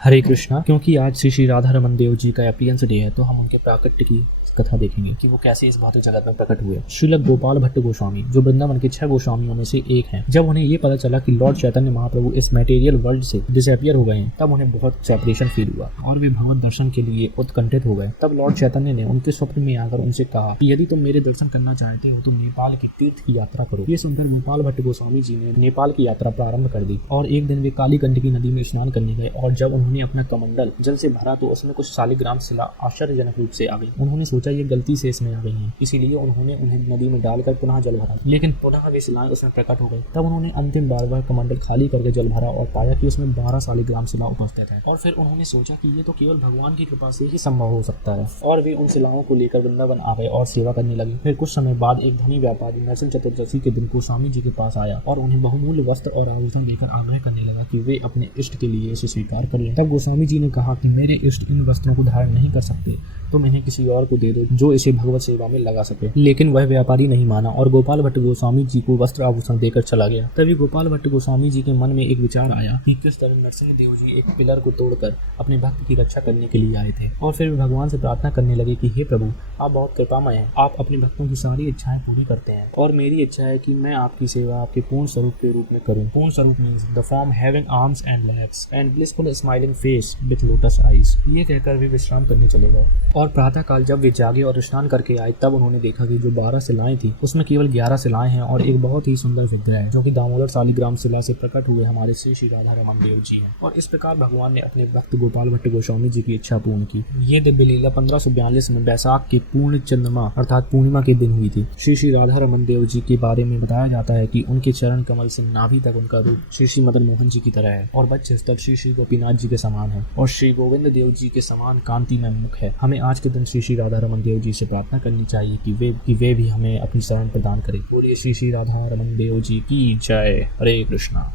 हरे कृष्णा। क्योंकि आज श्री श्री राधा रमन देव जी का अपीयंस डे है तो हम उनके प्राकट्य की कथा देखेंगे कि वो कैसे इस भौतिक जगत में प्रकट हुए। श्रील गोपाल भट्ट गोस्वामी जो वृंदावन के 6 गोस्वामियों में से एक हैं, जब उन्हें ये पता चला कि लॉर्ड चैतन्य महाप्रभु इस मटेरियल वर्ल्ड से डिसअपियर हो गए हैं, तब उन्हें बहुत सेपरेशन फील हुआ और वे भगवत दर्शन के लिए उत्कंठित हो गए। तब लॉर्ड चैतन्य ने उनके स्वप्न में आकर उनसे कहा कि यदि तुम मेरे दर्शन करना चाहते हो तो नेपाल के तीर्थ की यात्रा करो। ये सुनकर गोपाल भट्ट गोस्वामी जी ने नेपाल की यात्रा प्रारंभ कर दी और एक दिन वे काली गंडकी नदी में स्नान करने गए और जब उन्होंने अपना कमंडल जल से भरा तो उसमें कुछ शालिग्राम शिला आश्चर्यजनक रूप से आ गई। उन्होंने सोचा ये गलती से इसमें आ गई हैं, इसीलिए उन्होंने उन्हें नदी में डालकर पुनः जल भरा, लेकिन पुनः वे शिलाएं उसमें प्रकट हो गई। तब उन्होंने अंतिम बार वह कमंडल खाली करके जल भरा और पाया कि उसमें 12 शालिग्राम शिला उपस्थित है। और फिर उन्होंने सोचा कि ये तो केवल भगवान की कृपा से ही संभव हो सकता है और वे उन शिलाओं को लेकर वृंदावन आ गए और सेवा करने लगे। फिर कुछ समय बाद एक धनी व्यापारी नरसिंह चतुर्दशी के दिन गोस्वामी जी के पास आया और उन्हें बहुमूल्य वस्त्र और आभूषण देकर आग्रह करने लगा कि वे अपने इष्ट के लिए इसे स्वीकार कर लें। तब गोस्वामी जी ने कहा कि मेरे इष्ट इन वस्त्रों को धारण नहीं कर सकते, तुम इन्हें किसी और को दे दो जो इसे भगवत सेवा में लगा सके। लेकिन वह व्यापारी नहीं माना और गोपाल भट्ट गोस्वामी जी को वस्त्र आभूषण देकर चला गया। तभी गोपाल भट्ट गोस्वामी जी के मन में एक विचार आया कि किस तरह नरसिंह देव जी एक पिलर को तोड़कर अपने भक्त की रक्षा करने के लिए आए थे। और फिर भगवान से प्रार्थना करने लगे कि हे प्रभु, आप बहुत कृपामय हैं, आप अपने भक्तों की सारी इच्छाएं पूरी करते हैं और मेरी इच्छा है कि मैं आपकी सेवा आपके पूर्ण स्वरूप के रूप में करूं। पूर्ण स्वरूप means the form having arms and legs and blissful smiling face with lotus eyes. ये कहकर वे विश्राम करने चले गए और प्रातः काल जब वे जागे और स्नान करके आए तब उन्होंने देखा कि जो 12 शिलाएं थी उसमें केवल 11 शिलाएं हैं और एक बहुत ही सुंदर विग्रह है जो कि दामोदर शालिग्राम शिला से प्रकट हुए हमारे श्री श्री राधा रमन देव जी हैं। और इस प्रकार भगवान ने अपने भक्त गोपाल भट्ट गोस्वामी जी की इच्छा पूर्ण की। ये दिव्य लीला 1542 में बैसाख के पूर्ण चंद्रमा अर्थात पूर्णिमा के दिन हुई थी। श्री श्री राधा रमन देव जी के बारे में बताया जाता है कि उनके चरण कमल से नाभि तक उनका रूप श्री श्री मदन मोहन जी की तरह है और वक्ष स्तर श्री श्री गोपीनाथ जी के समान है और श्री गोविंद देव जी के समान कांति में मुख है। हमें आज के दिन श्री श्री राधा रमन देव जी से प्रार्थना करनी चाहिए कि वे भी हमें अपनी शरण प्रदान करें। बोलिए श्री श्री राधा रमन देव जी की जय। हरे कृष्णा।